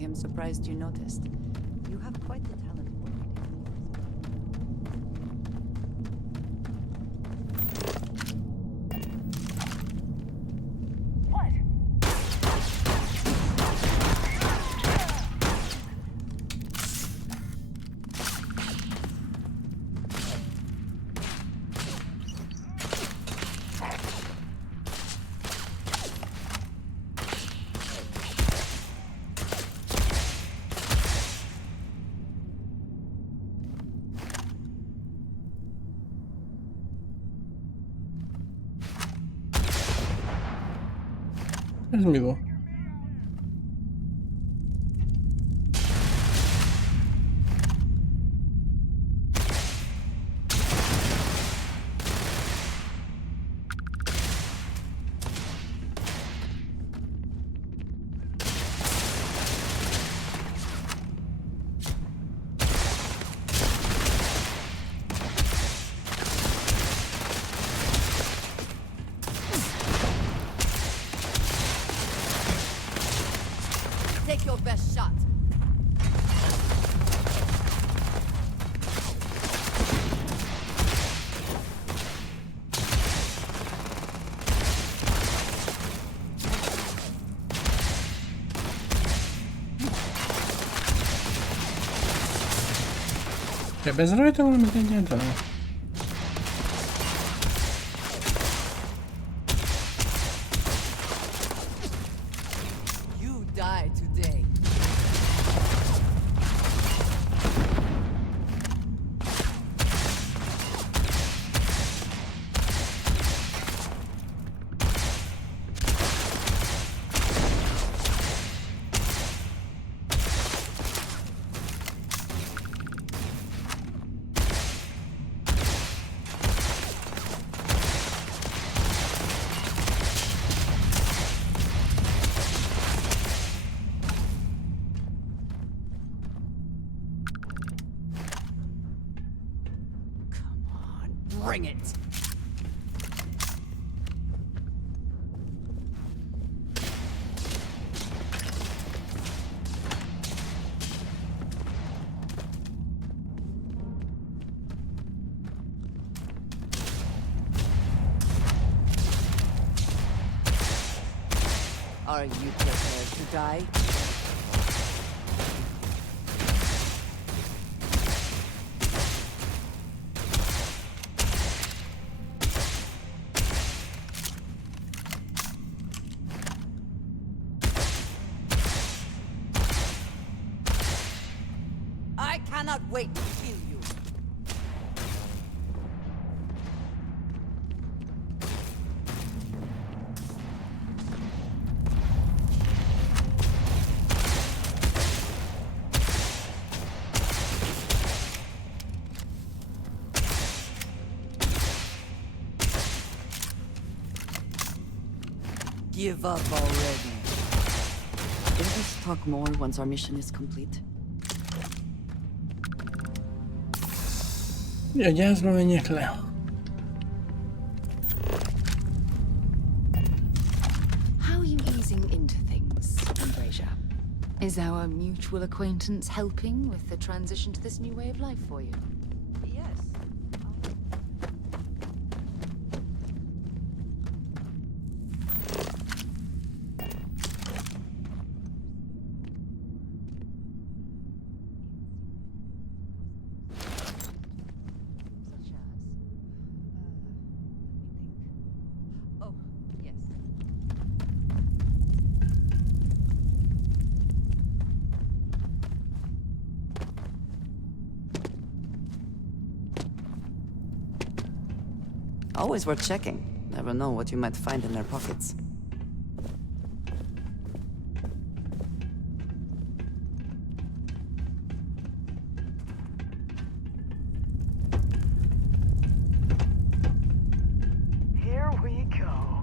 I am surprised you noticed. You have quite the talent for it. What? Ez mi van? Take your best shot. Sebez rajta valamit egyáltalán? You die today. Bring it! Are you prepared to die? I cannot wait to kill you. Give up already. Let us talk more once our mission is complete. Ja, gyászba menjek le. How are you easing into things, Ambrasia? Is our mutual acquaintance helping with the transition to this new way of life for you? Yes. Oh, yes. Always worth checking. Never know what you might find in their pockets. Here we go.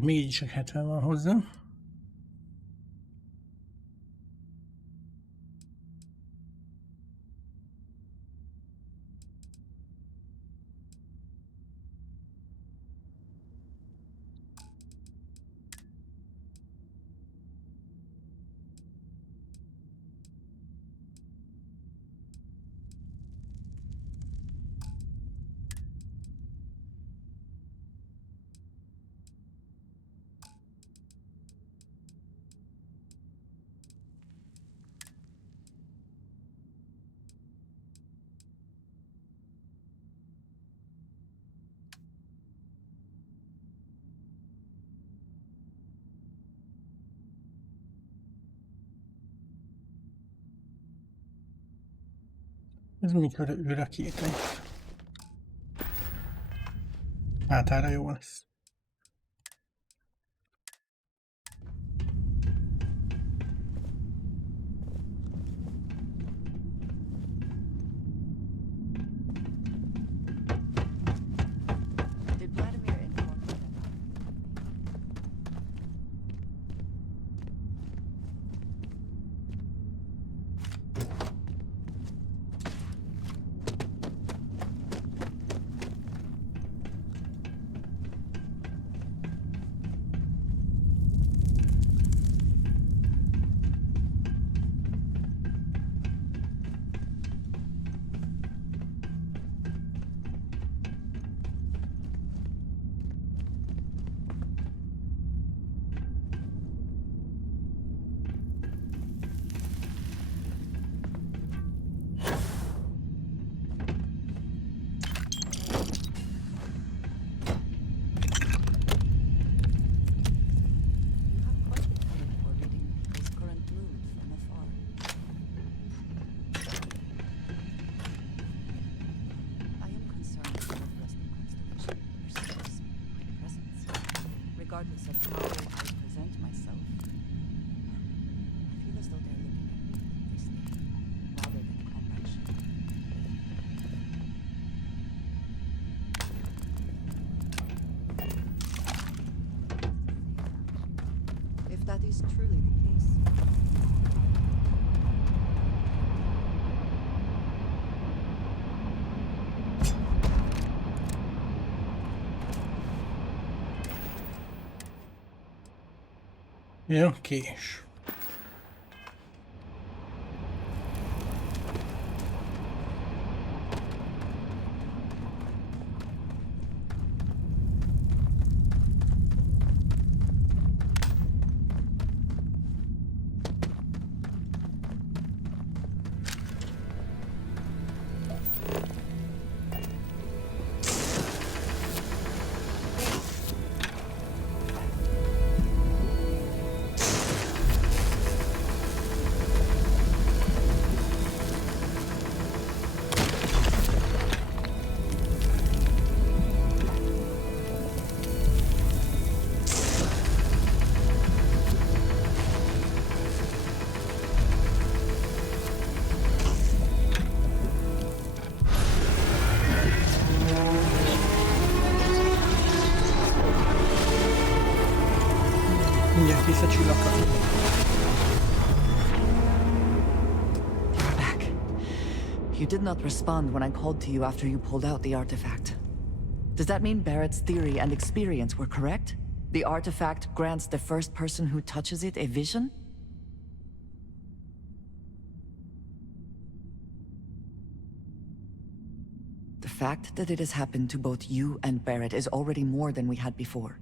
Hogy még így is 70 van hozzá. Ez mikor ül a két egy. Hátára jó lesz. Did Vladimir inform you that? Regardless of how I present myself, I feel as though they're looking at me like this rather than compassion. If that is truly the case, Jó, kés. Mindjárt kész a csillagkapu. you're back. You did not respond when I called to you after you pulled out the artifact. Does that mean Barrett's theory and experience were correct? The artifact grants the first person who touches it a vision? The fact that it has happened to both you and Barrett is already more than we had before.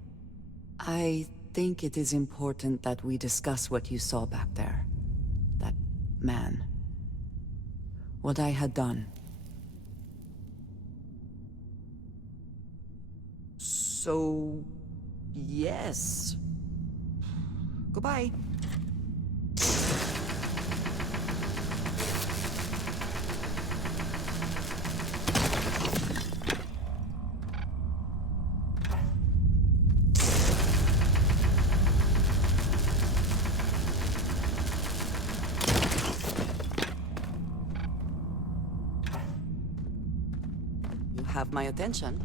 I think it is important that we discuss what you saw back there. That man. What I had done. So... yes. Goodbye. You have my attention.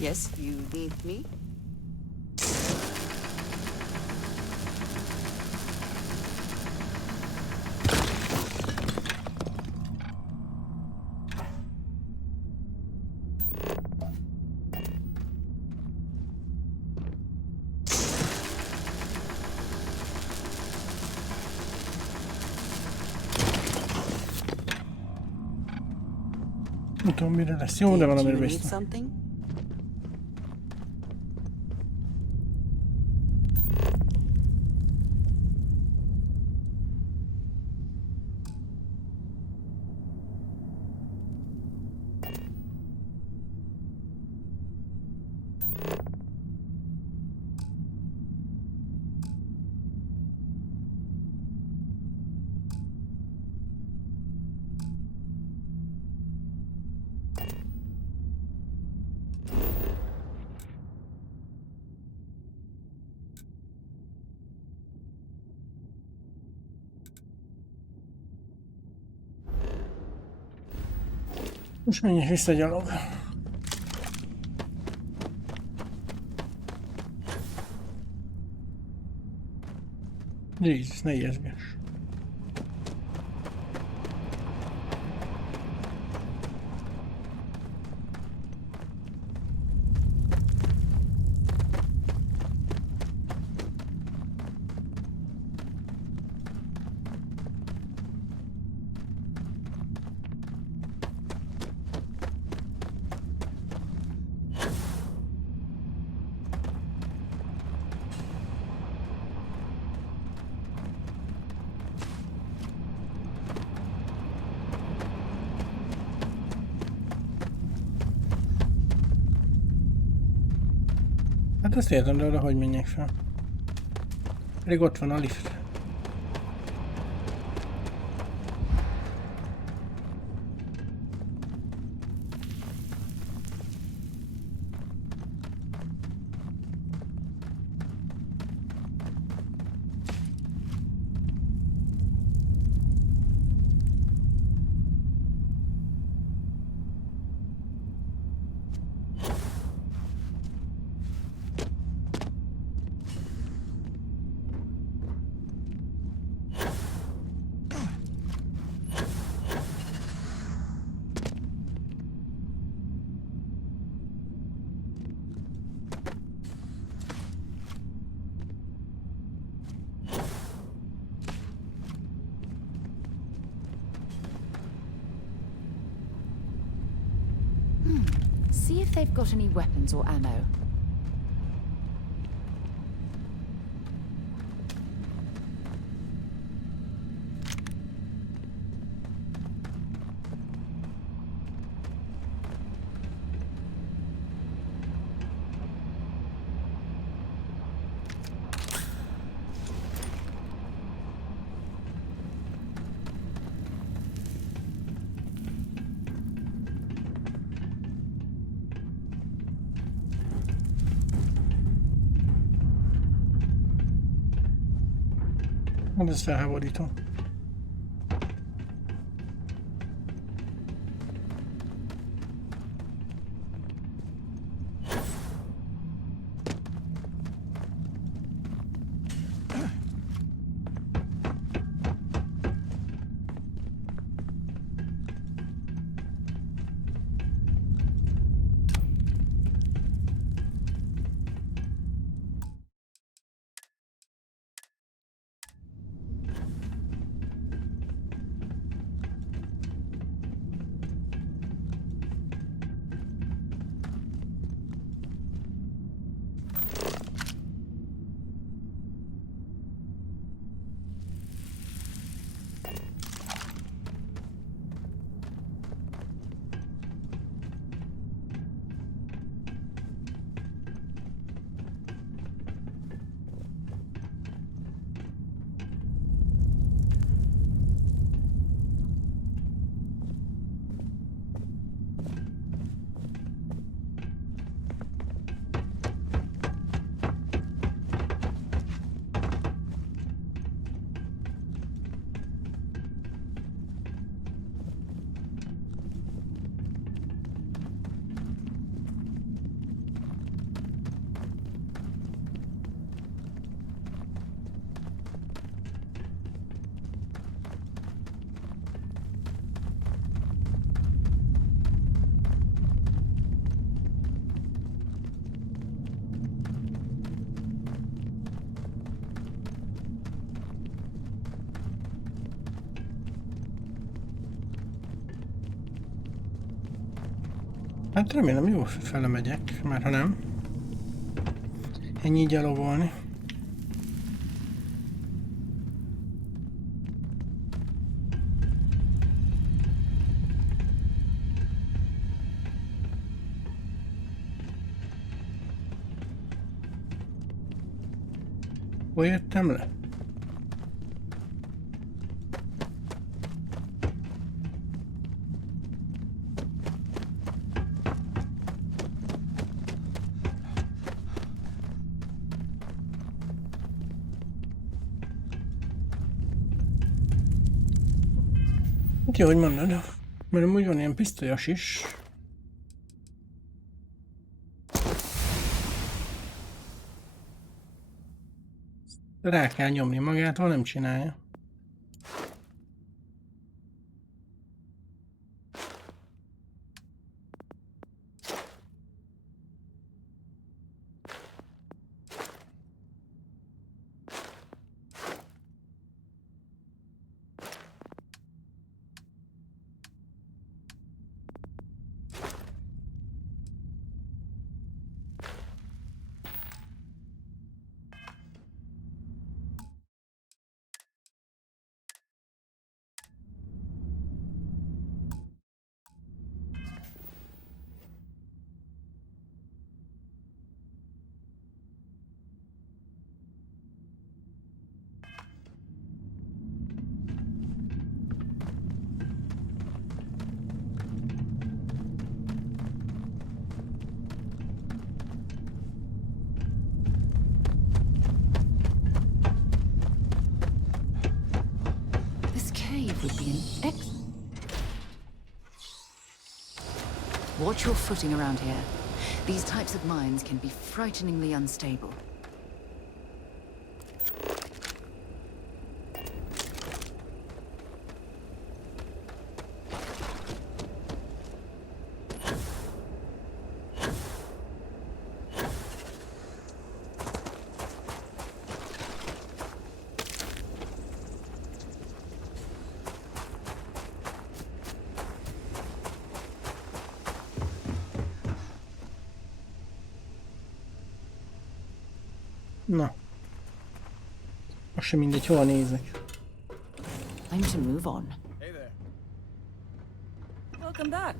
Yes, you need me? Nem tudom, mire lesz jó, de Did valamire you need biztos. something? Most menjünk vissza gyalog. Jézus, ne ijeszges. Hát azt értem, de oda hogy menjek fel? Pedig ott van a lift. See if they've got any weapons or ammo. Hát ez felháborító. Hát remélem jó fele megyek, mert ha nem, ennyi gyalogolni. Hol jöttem le? Hát jó, hogy mondod, mert amúgy van ilyen pisztolyos is. Rá kell nyomni magától, nem csinálja. Would be an Watch your footing around here. These types of mines can be frighteningly unstable. Na. Most sem mindegy, hol nézek. Time to move on. Hey there. Welcome back.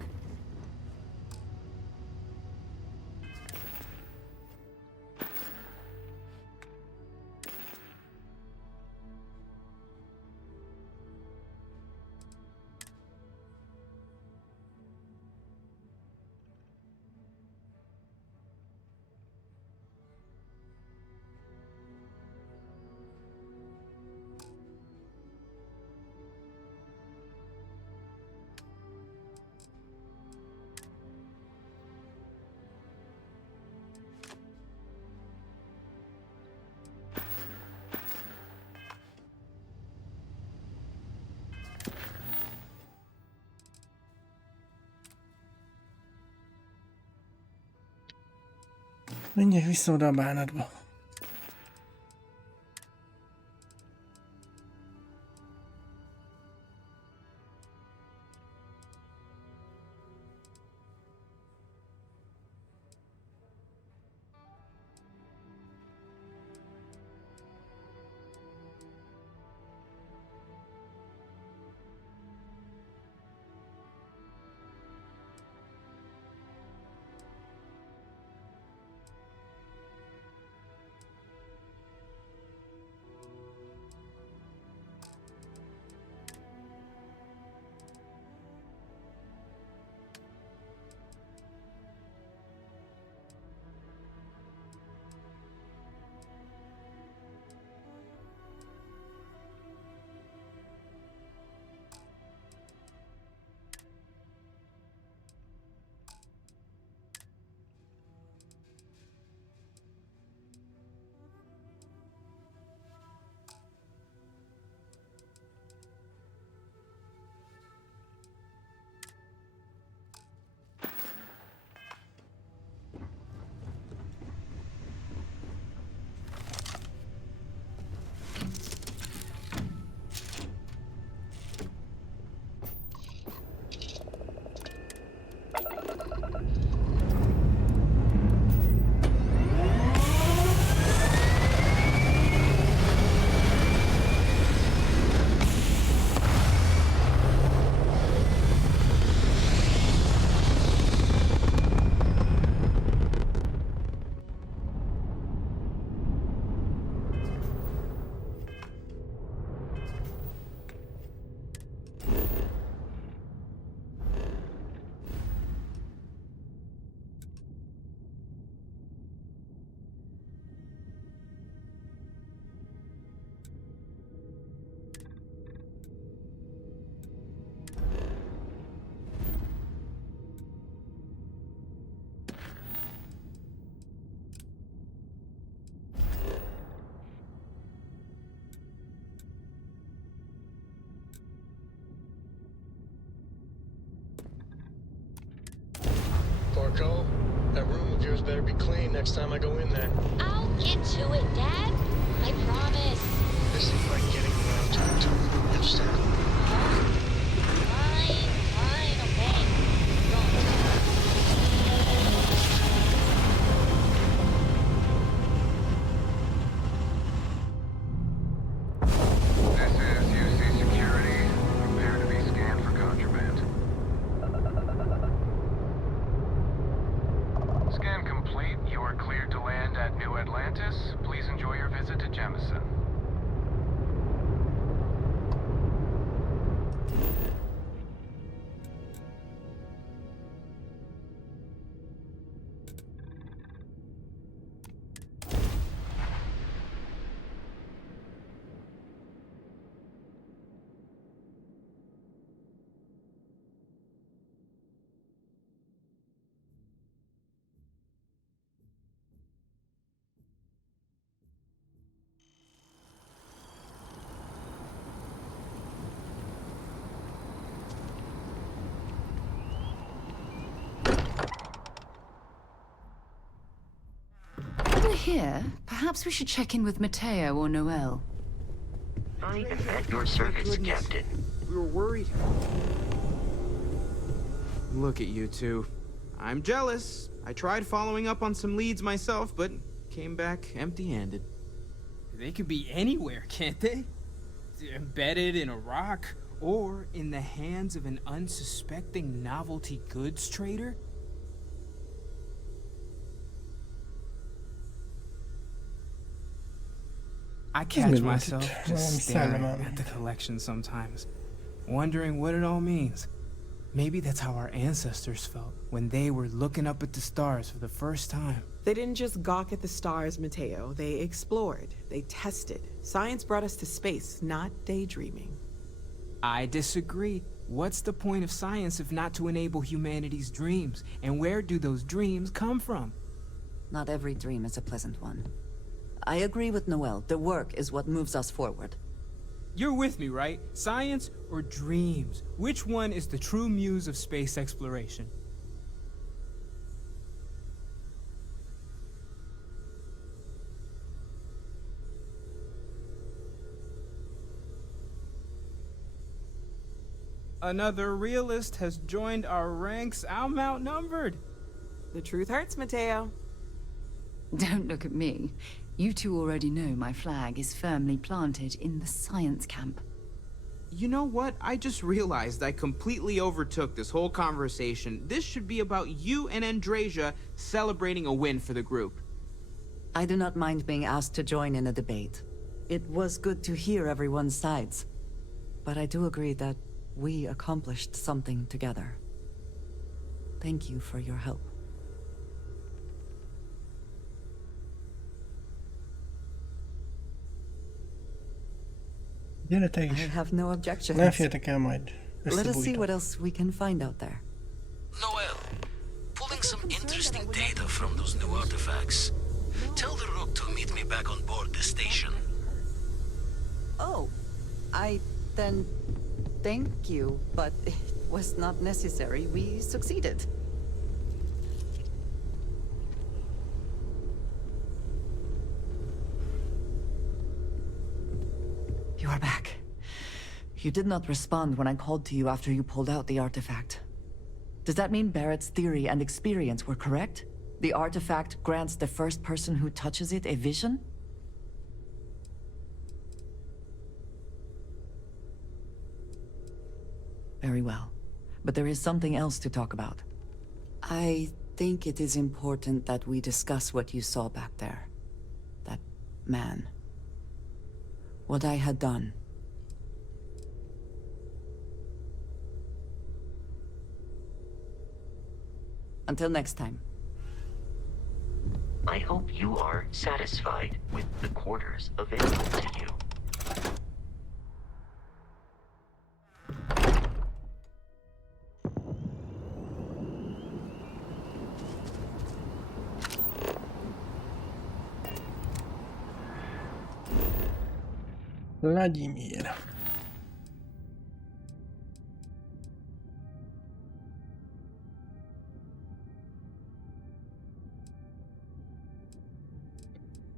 Menjek vissza oda a bánatba. Marco. That room of yours better be clean next time I go in there. I'll get to it, Dad. I promise. This is like getting around to the top. Understand? Fine, okay. Don't. This is UC Security. Prepare to be scanned for contraband. Scan complete. You are cleared to land at New Atlantis. Please enjoy your visit to Jemison. We're here. Perhaps we should check in with Mateo or Noel. Not even met your circuits, Captain. We were worried. Look at you two. I'm jealous. I tried following up on some leads myself, but came back empty-handed. They could be anywhere, can't they? Embedded in a rock, or in the hands of an unsuspecting novelty goods trader? I catch myself just staring at the collection sometimes, wondering what it all means. Maybe that's how our ancestors felt when they were looking up at the stars for the first time. They didn't just gawk at the stars, Mateo. They explored. They tested. Science brought us to space, not daydreaming. I disagree. What's the point of science if not to enable humanity's dreams? And where do those dreams come from? Not every dream is a pleasant one. I agree with Noel. The work is what moves us forward. You're with me, right? Science or dreams? Which one is the true muse of space exploration? Another realist has joined our ranks. I'm outnumbered. The truth hurts, Mateo. Don't look at me. You two already know my flag is firmly planted in the science camp. You know what? I just realized I completely overtook this whole conversation. This should be about you and Andrasia celebrating a win for the group. I do not mind being asked to join in a debate. It was good to hear everyone's sides. But I do agree that we accomplished something together. Thank you for your help. Gyere I is. have no objections. Ne féltek el majd. Let us see Összebújtok. what else we can find out there. Noel, pulling some interesting data from those new artifacts. Tell the Rook to meet me back on board the station. Oh, then thank you, but it was not necessary. We succeeded. You are back. You did not respond when I called to you after you pulled out the artifact. Does that mean Barrett's theory and experience were correct? The artifact grants the first person who touches it a vision? Very well. But there is something else to talk about. I think it is important that we discuss what you saw back there. That man. What I had done. Until next time. I hope you are satisfied with the quarters available to you. Vladimir.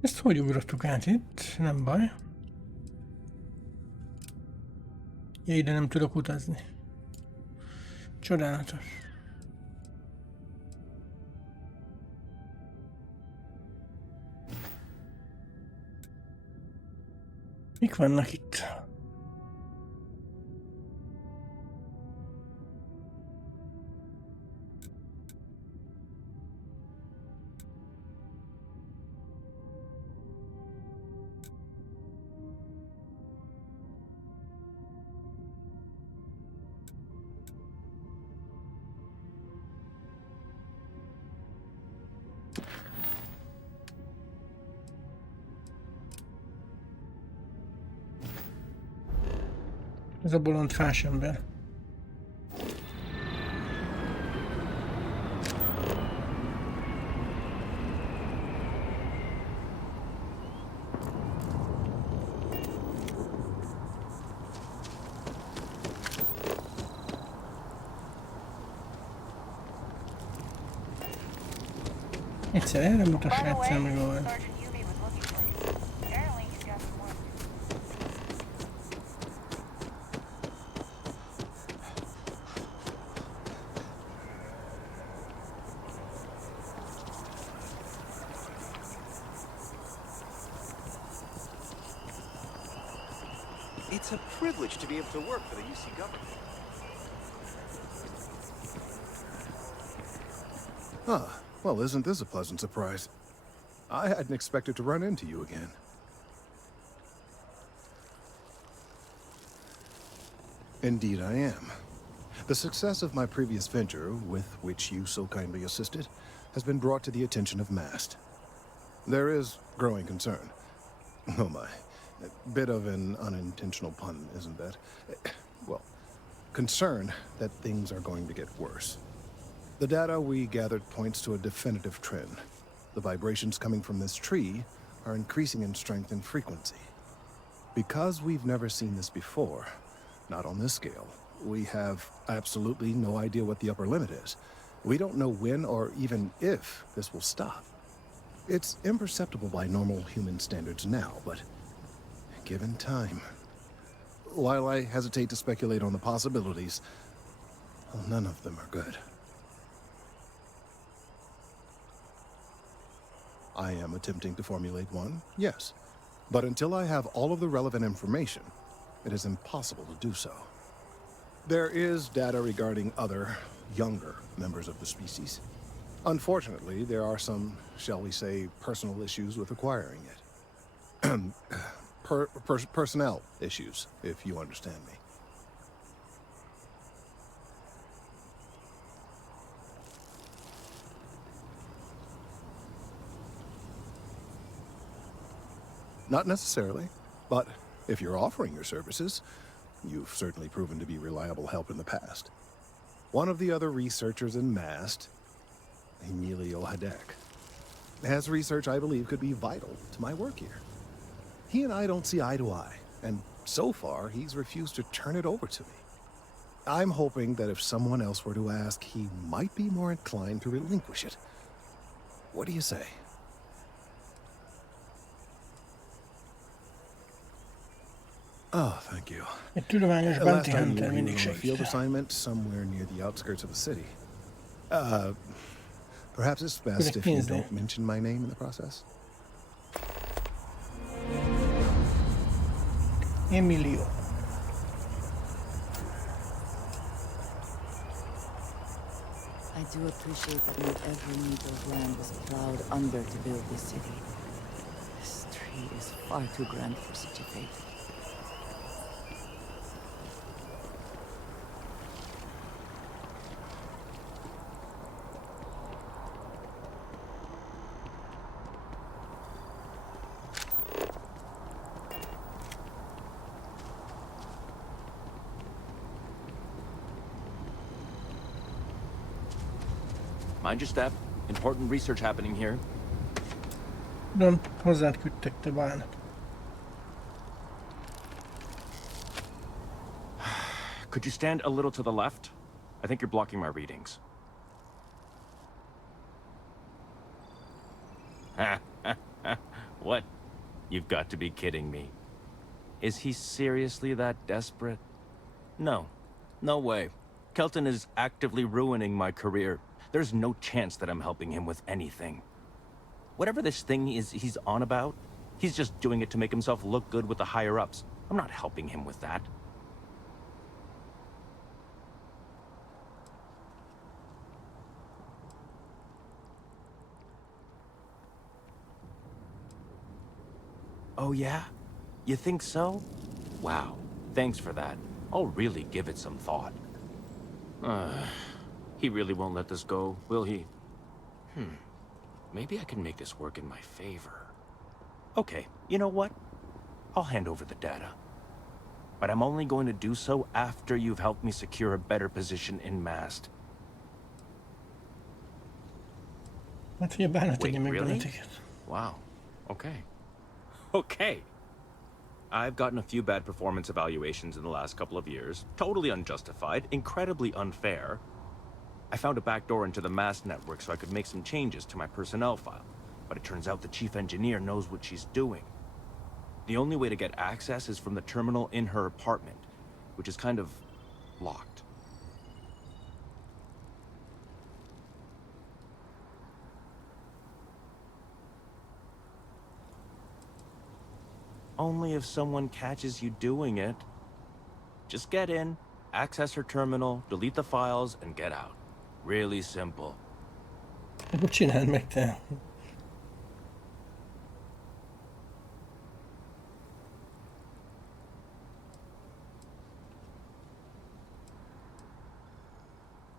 Ezt hogy ugrottuk át itt? Nem baj. Ja, ide nem tudok utazni. Csodálatos. Mik vannak itt? Ez a bolond fásember. Egyszer erre mutassa, egyszer meg olyan. It's a privilege to be able to work for the UC government. Ah, well, isn't this a pleasant surprise? I hadn't expected to run into you again. Indeed I am. The success of my previous venture, with which you so kindly assisted, has been brought to the attention of MAST. There is growing concern. Oh my. A bit of an unintentional pun, isn't that? Well, concern that things are going to get worse. The data we gathered points to a definitive trend. The vibrations coming from this tree are increasing in strength and frequency. Because we've never seen this before, not on this scale, we have absolutely no idea what the upper limit is. We don't know when or even if this will stop. It's imperceptible by normal human standards now, but given time. While I hesitate to speculate on the possibilities, well, none of them are good. I am attempting to formulate one, yes. But until I have all of the relevant information, it is impossible to do so. There is data regarding other, younger members of the species. Unfortunately, there are some, shall we say, personal issues with acquiring it. Personnel issues, if you understand me. Not necessarily, but if you're offering your services, you've certainly proven to be reliable help in the past. One of the other researchers in MAST, Emilio Hadek, has research I believe could be vital to my work here. He and I don't see eye to eye, and so far he's refused to turn it over to me. I'm hoping that if someone else were to ask, he might be more inclined to relinquish it. What do you say? Oh, thank you. Egy tudományos bounty hunter mindig a segít. field assignment somewhere near the outskirts of the city. Perhaps it's best if you don't mention my name in the process. Emilio. I do appreciate that not every meter of land was plowed under to build this city. This tree is far too grand for such a fate. Mind your step. Important research happening here. Tudom, hozzád küldtek, te bánat. Could you stand a little to the left? I think you're blocking my readings. What? You've got to be kidding me. Is he seriously that desperate? No. No way. Kelton is actively ruining my career. There's no chance that I'm helping him with anything. Whatever this thing is he's on about, he's just doing it to make himself look good with the higher-ups. I'm not helping him with that. Oh yeah? You think so? Wow. Thanks for that. I'll really give it some thought. He really won't let this go, will he? Maybe I can make this work in my favor. Okay, you know what? I'll hand over the data. But I'm only going to do so after you've helped me secure a better position in MAST. Hát, hogy a bánat Wait, tegye meg really? benneteket. Wow. Okay. Okay. I've gotten a few bad performance evaluations in the last couple of years. Totally unjustified, incredibly unfair. I found a backdoor into the MAST network so I could make some changes to my personnel file. But it turns out the chief engineer knows what she's doing. The only way to get access is from the terminal in her apartment, which is kind of locked. Only if someone catches you doing it. Just get in, access her terminal, delete the files, and get out. Really simple. Akkor csináld meg te.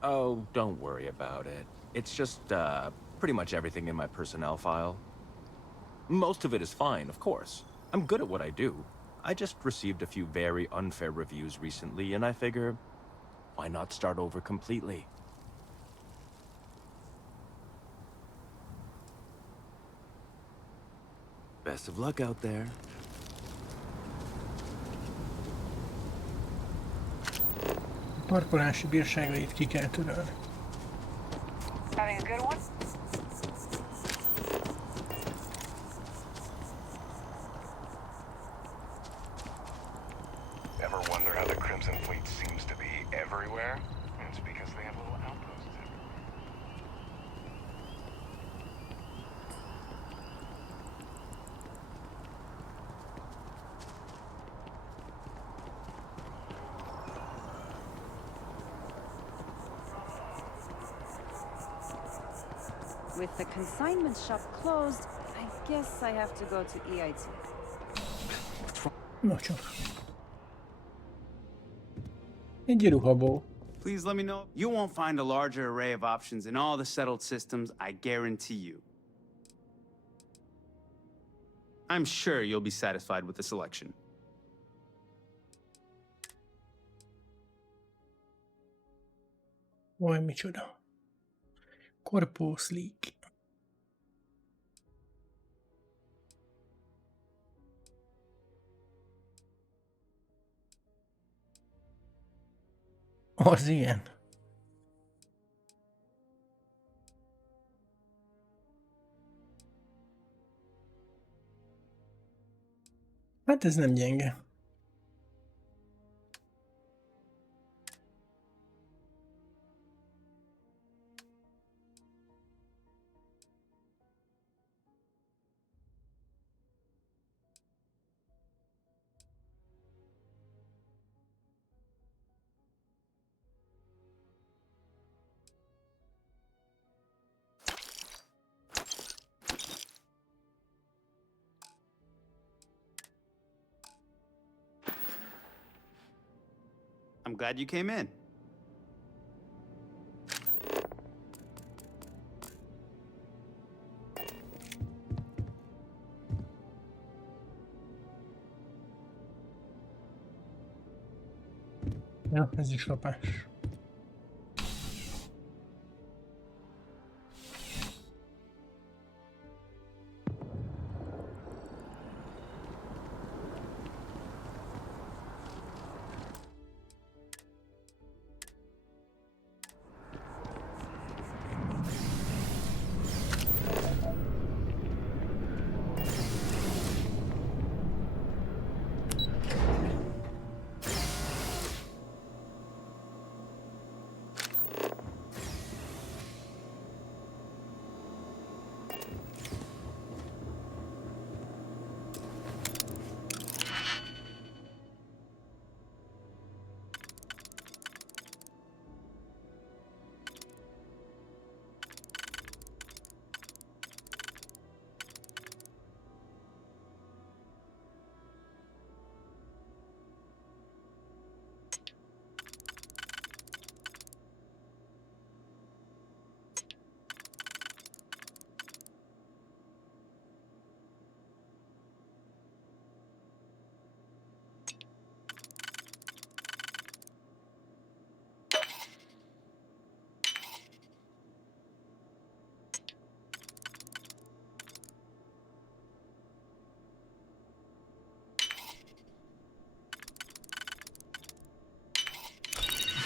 Oh, don't worry about it. It's just, pretty much everything in my personnel file. Most of it is fine, of course. I'm good at what I do. I just received a few very unfair reviews recently, and I figure, why not start over completely? Best of luck out there. A parkolási bírságait ki kell törölni. Having a good one? Ever wonder how the Crimson Fleet seems to be everywhere? It's because they have little outposts everywhere. With the consignment shop closed, I guess I have to go to EIT. No csak. Egy ruhabó. Please let me know. You won't find a larger array of options in all the settled systems, I guarantee you. I'm sure you'll be satisfied with the selection. Oj, micsoda. Corpo Sleek. Az ilyen. Hát ez nem gyenge. I'm glad you came in. Ja, ez is lapás.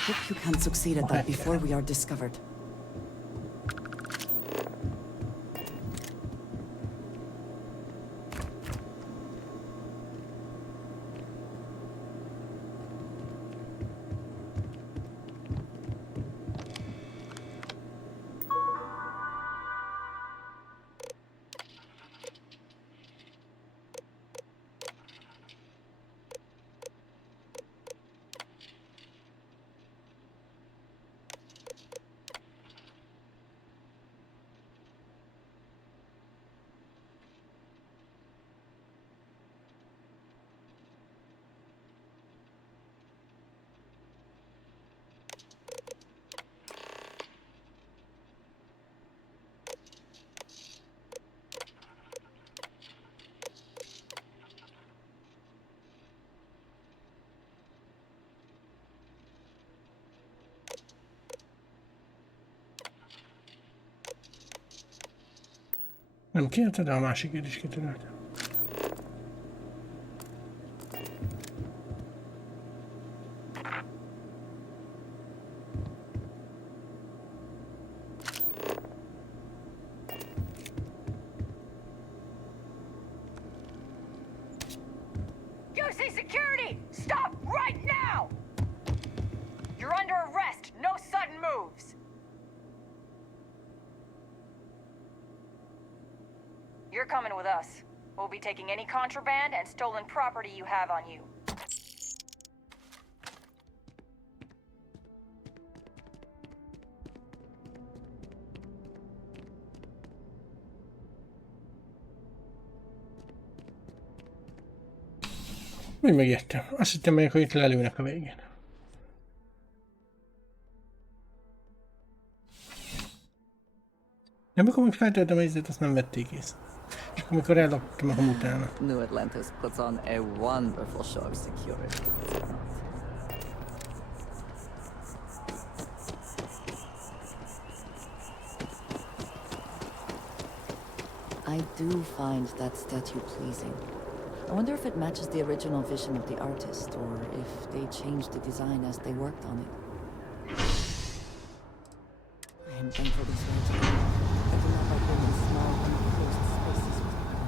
Hope you can succeed at that before we are discovered. Nem kérte, de a másikért is kitörölte. QC security! Stop right now! You're under arrest. No sudden moves. You're coming with us. We'll be taking any contraband and stolen property you have on you. Úgy megértem. Azt hittem meg, hogy itt lelőnek a végén. De amikor még feltöltem a izét, azt nem vették észre. És akkor amikor elloptam, akkor utána. New Atlantis puts on a wonderful show of security. I do find that statue pleasing. I wonder if it matches the original vision of the artist, or if they changed the design as they worked on it. I am thankful this way. I do not like being in small, unclosed spaces with people.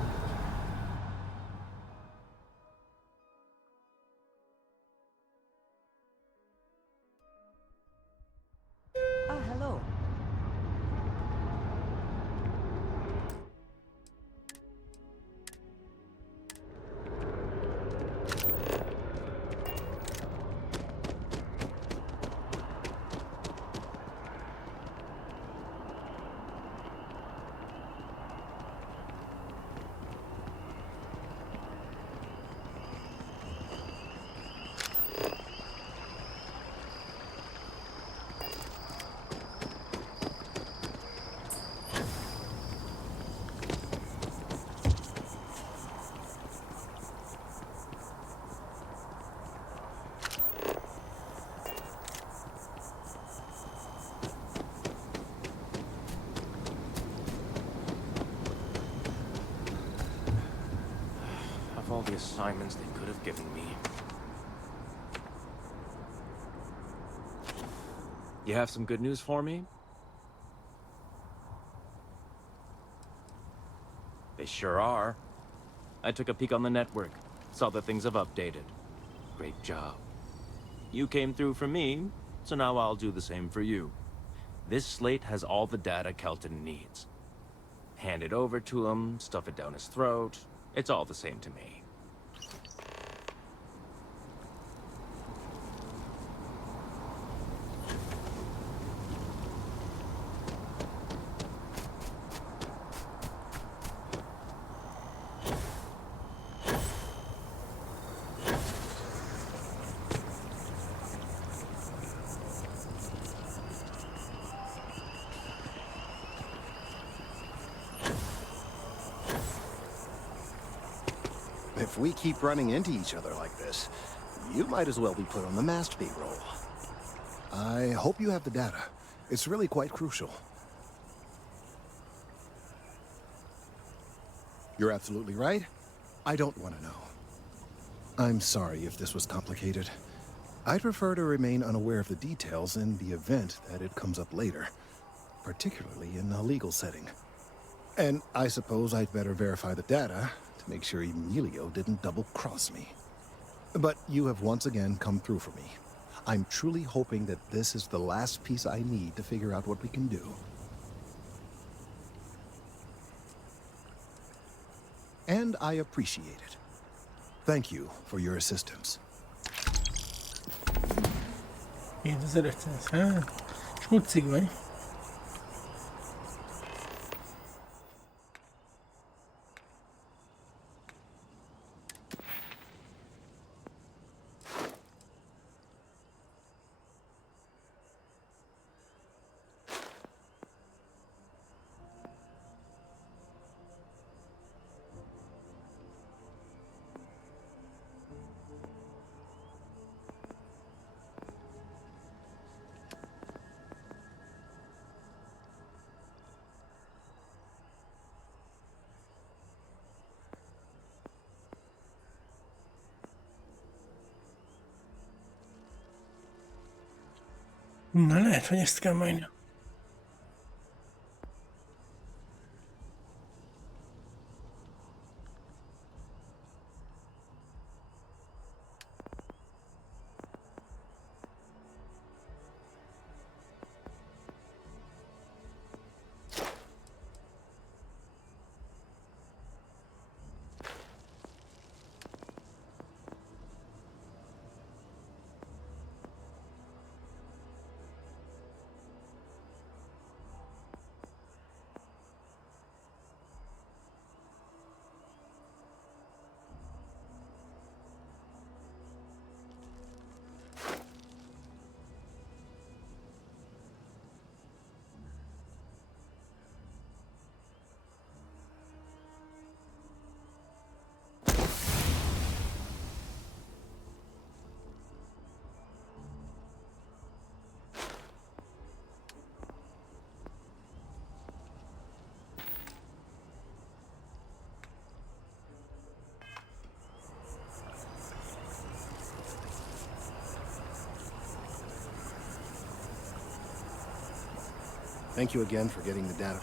Ah, hello. All the assignments they could have given me. You have some good news for me? They sure are. I took a peek on the network, saw that things have updated. Great job. You came through for me, so now I'll do the same for you. This slate has all the data Kelton needs. Hand it over to him, stuff it down his throat. It's all the same to me. If we keep running into each other like this, you might as well be put on the masked payroll. I hope you have the data. It's really quite crucial. You're absolutely right. I don't want to know. I'm sorry if this was complicated. I'd prefer to remain unaware of the details in the event that it comes up later, particularly in a legal setting. And I suppose I'd better verify the data to make sure Emilio didn't double-cross me. But you have once again come through for me. I'm truly hoping that this is the last piece I need to figure out what we can do. And I appreciate it. Thank you for your assistance. 2500, hát, smucig vagy. Na, lehet, hogy ezt kell majd. Thank you again for getting the data.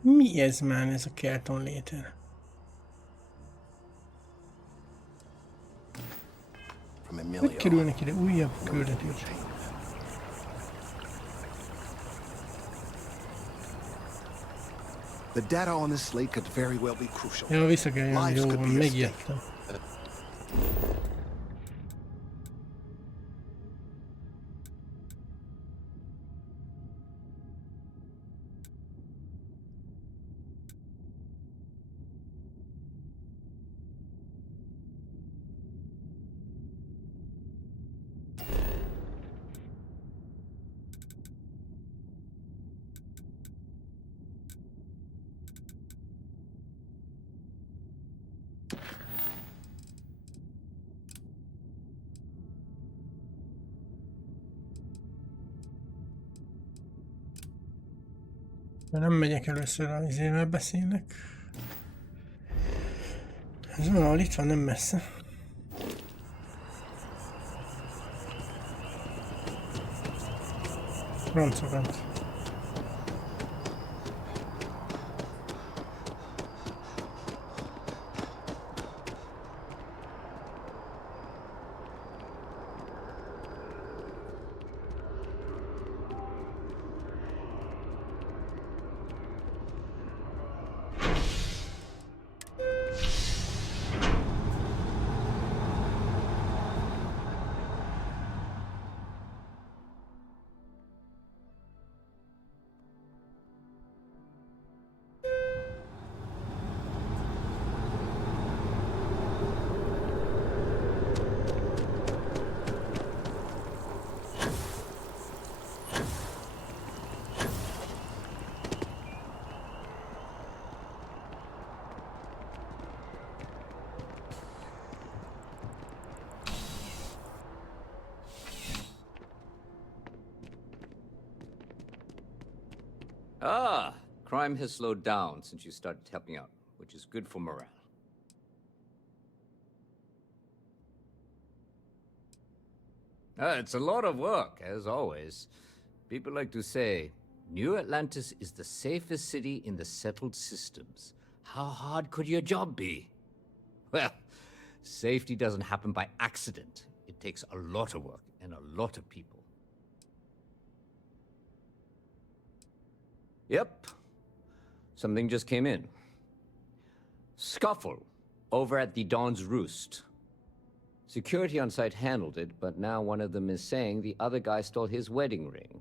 Mi ez már ez a Kelton léter? Hogy kerülnek ide újabb küldetés? The data on this slate could very well be crucial. Ja, vissza kell jönni, jó van, megijedtem. Nem megyek először az izével beszélnek. Ez valahol itt van, nem messze. Francokat. Ah, crime has slowed down since you started helping out, which is good for morale. It's a lot of work, as always. People like to say, New Atlantis is the safest city in the settled systems. How hard could your job be? Well, safety doesn't happen by accident. It takes a lot of work and a lot of people. Yep. Something just came in. Scuffle over at the Dawn's Roost. Security on site handled it, but now one of them is saying the other guy stole his wedding ring.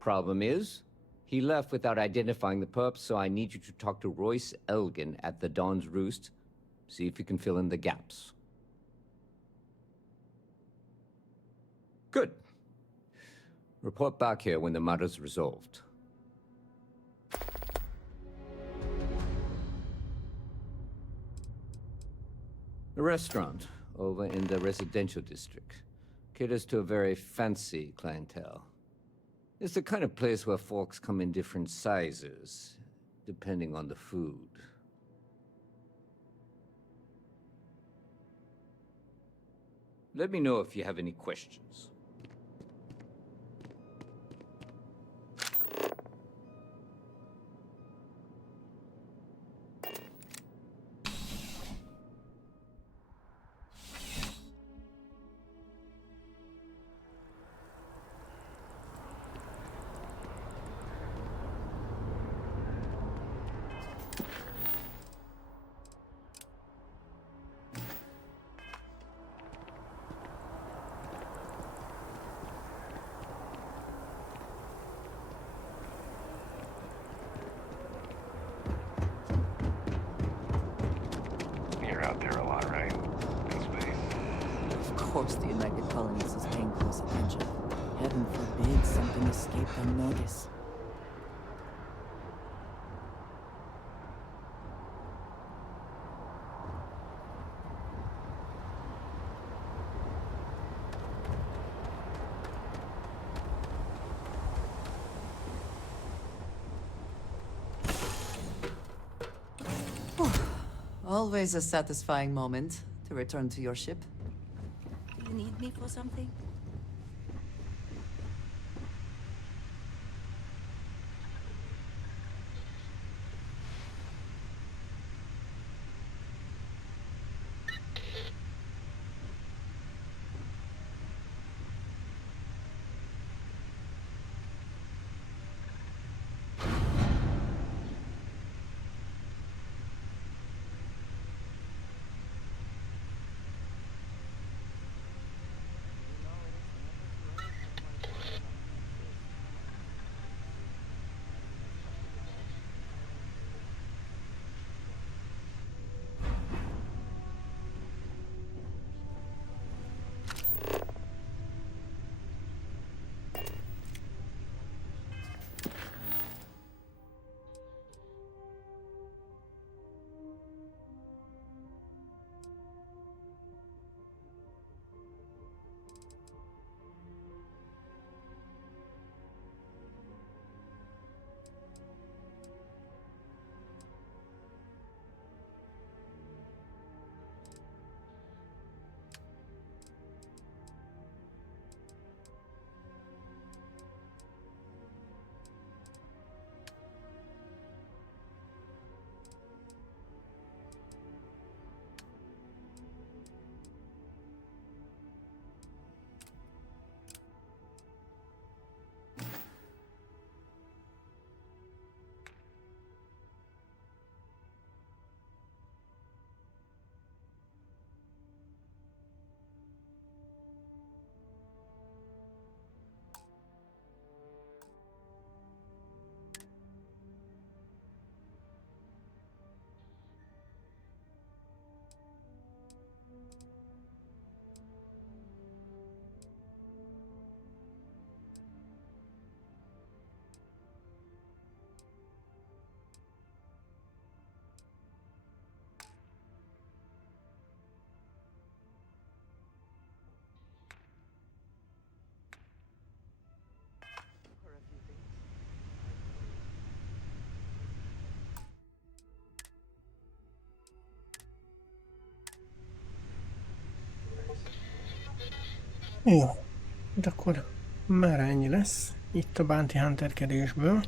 Problem is, he left without identifying the perp, so I need you to talk to Royce Elgin at the Dawn's Roost. See if you can fill in the gaps. Good. Report back here when the matter's resolved. The restaurant over in the residential district caters to a very fancy clientele. It's the kind of place where folks come in different sizes, depending on the food. Let me know if you have any questions. You're out there a lot, right? In space. Of course the United Colonies is paying close attention. Heaven forbid something escaped unnoticed. Always a satisfying moment to return to your ship. Do you need me for something? Jó. De akkor már ennyi lesz itt a Bounty Hunter-kedésből.